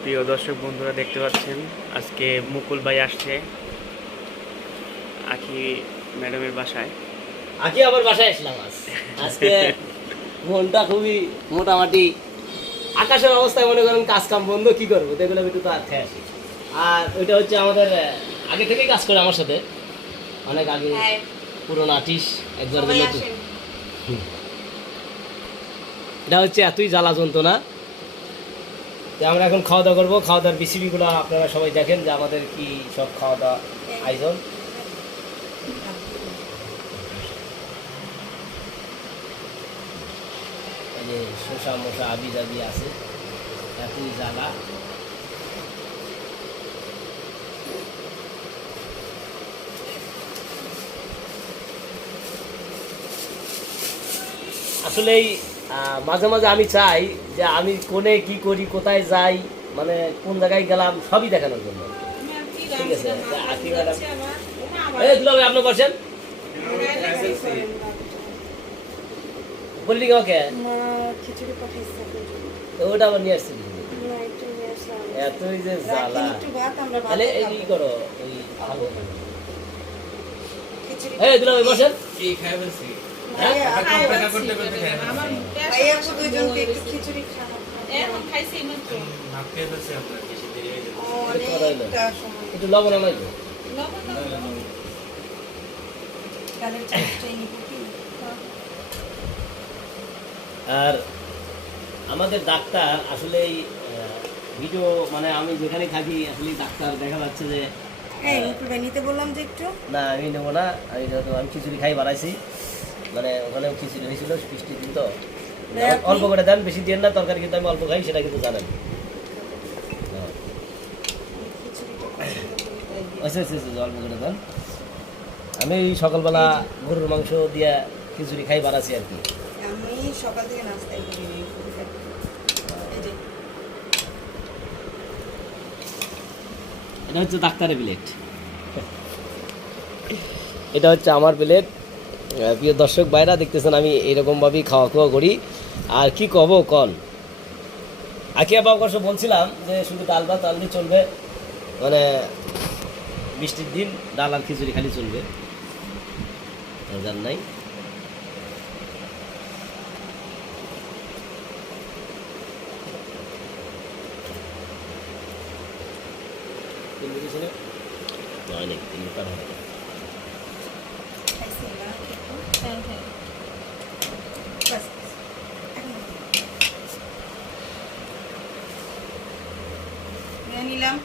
প্রিয় দর্শক বন্ধুরা দেখতে পাচ্ছেন আজকে মুকুল ভাই আসছে আখি ম্যাডামের বাসায়। আজকে আবার বাসায় আসলাম আজ। আজকে মনটা খুবই মোটামুটি আকাশের অবস্থায় মনে করেন কাজ কাম বন্ধ কি করব? দেখলাম একটু তো আর্থে আসি আর ওইটা হচ্ছে আমাদের আগে থেকেই কাজ করে আমার সাথে। অনেক আগে হ্যাঁ, পুরোনো আর্টিস্ট একবার। এটা হচ্ছে এতই জ্বালা যন্ত্রণা। তো আমরা এখন খাওয়া দাওয়া করব। খাওয়া দাওয়ার রেসিপিগুলো আপনারা সবাই দেখেন যে আমাদের কি সব খাওয়া দাওয়া আয়োজন। এই যে শসা মশা আবি জাবি আছে, এতই জ্বালা। আসলে মাঝে মাঝে আমি চাই যে আমি কোনে কি করি, কোথায় যাই মানে কোন জায়গায় গেলাম, সবই দেখানোর জন্য। ঠিক আছে আপনি বসেন। বললি ওকে ওটা আবার নিয়ে আসছি এতই যে জ্বালা। তাহলে এই করো, এই দুলাভাই বসেন? একটু লবণ আনাই আর আমাদের ডাক্তার আসলে এই ভিডিও মানে আমি যেখানে থাকি আসলে ডাক্তার দেখা যাচ্ছে যে ভাই নিতে বললাম যে একটু। না আমি নেব না আমি আমি খিচুড়ি খাই বাড়াইছি মানে ওখানেও খিচুড়ি হয়েছিল বৃষ্টি দিন তো? হ্যাঁ, অল্প করে দেন বেশি দেন না তরকারি কিন্তু আমি অল্প খাই সেটা কিন্তু জানেন। হ্যাঁ। আচ্ছা আচ্ছা আচ্ছা, অল্প করে দেন। আমি সকালবেলা গরুর মাংস দিয়ে খিচুড়ি খাই বাড়াচ্ছি আর কি। আমি সকাল থেকে নাস্তাই করি নাই। এই যে। এটা হচ্ছে ডাক্তারের প্লেট এটা হচ্ছে আমার প্লেট আহ, প্রিয় দর্শক বাইরা দেখতেছেন আমি এরকমভাবেই খাওয়া খাওয়া করি। আর কি কব, কন? আকিয়া বাবা অবশ্য বলছিলাম যে শুধু ডাল ভাত আনলে চলবে। মানে বৃষ্টির দিন, ডাল আর খিচুড়ি খালি চলবে। দরকার নাই? দিকে ছিল? নয় নাকি তিন দিকে আর হবে না। খাইছি না একটু হ্যাঁ, হ্যাঁ। বাস এখন নিয়ে নিলাম?